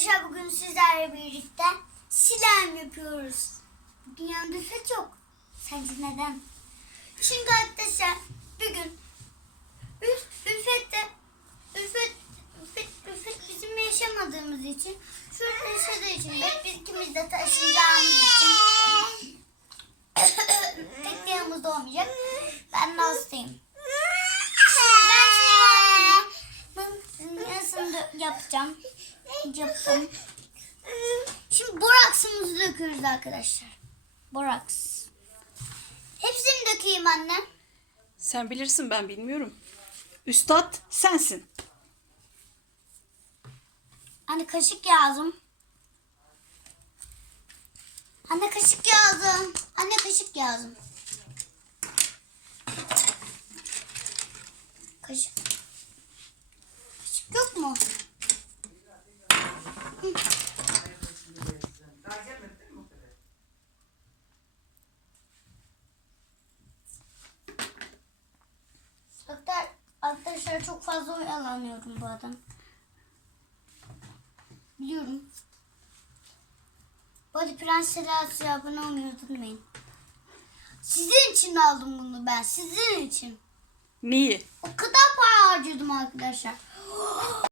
Arkadaşlar bugün sizlerle birlikte slime yapıyoruz. Yanımda Üfet yok. Sence neden? Çünkü arkadaşlar bugün Üf, Üfet de Üfet, Üfet, Üfet bizim yaşamadığımız için şurada yaşadığı için ve biz ikimiz de taşınacağımız için tek olmayacak. Ben de hastayım. Ben şimdi yapacağım. Yaptım. Şimdi boraksımızı döküyoruz arkadaşlar. Boraks. Hepsini dökeyim anne. Sen bilirsin ben bilmiyorum. Üstad sensin. Anne kaşık lazım. Anne kaşık lazım. Anne kaşık lazım. Kaşık arkadaşlar çok fazla oyalanıyorum bu adam. Biliyorum. Body Prenses'e abone olmayı unutmayın. Sizin için aldım bunu ben. Sizin için. Neyi? O kadar para harcadım arkadaşlar.